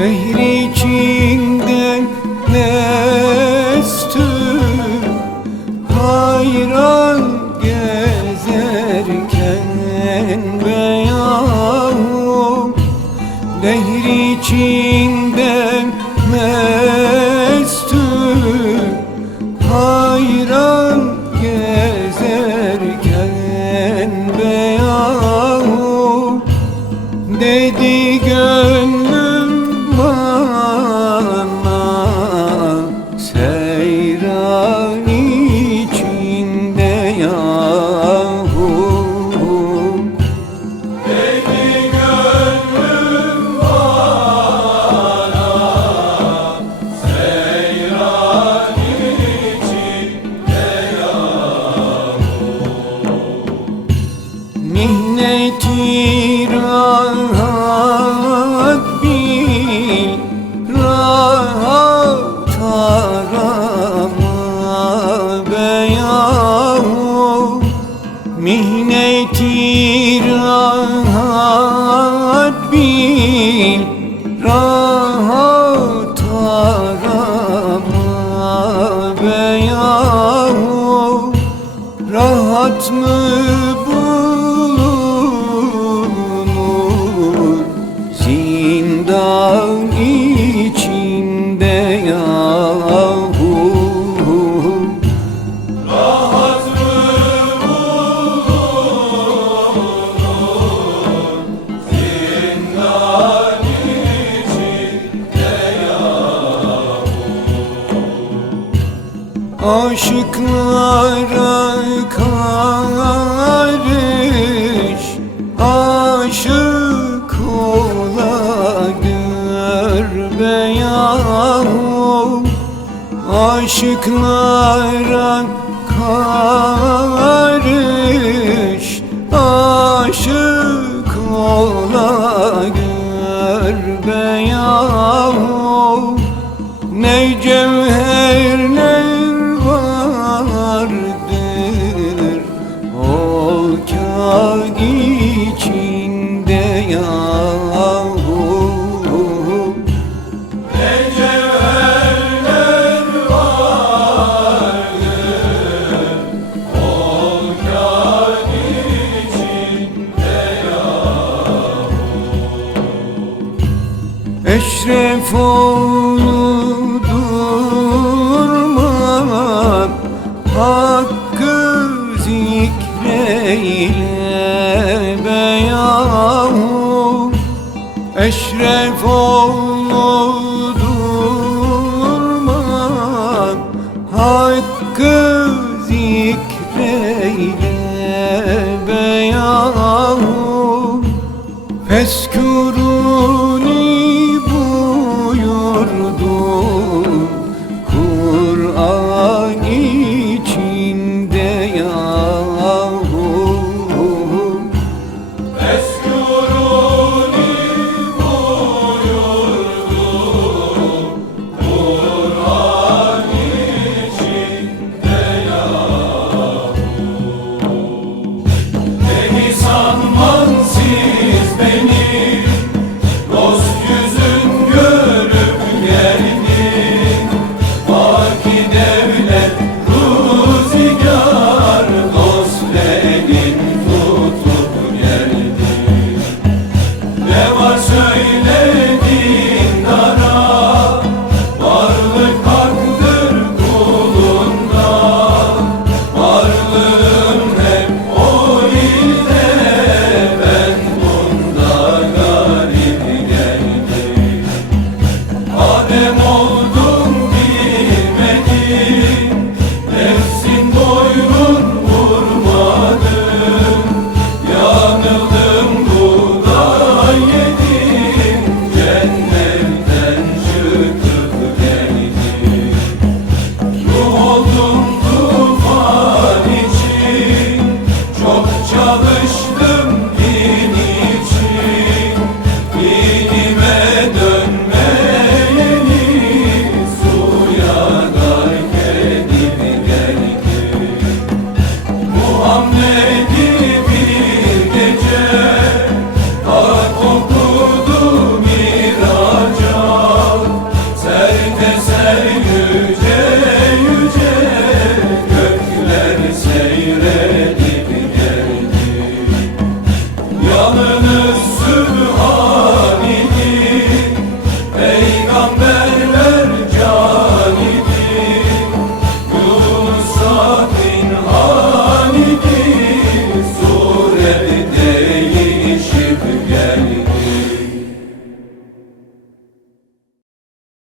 Nehir içinde mestü Hayran gezerken beyahum Nehir içinde Rahat bil Rahat arama beyahu Minneti rahat bil Rahat arama beyahu Rahat mı bulunur Aşıklara karış Aşık ola gör beyahu Aşıklara karış Aşık ola gör beyahu ne içinde yahu Ne cevherler vardır O kâg içinde Eşref oğlu durma Hakkı Eşref oğlu durman Hakkı zikreyle beyahum Fesküruni buyurdu. Canını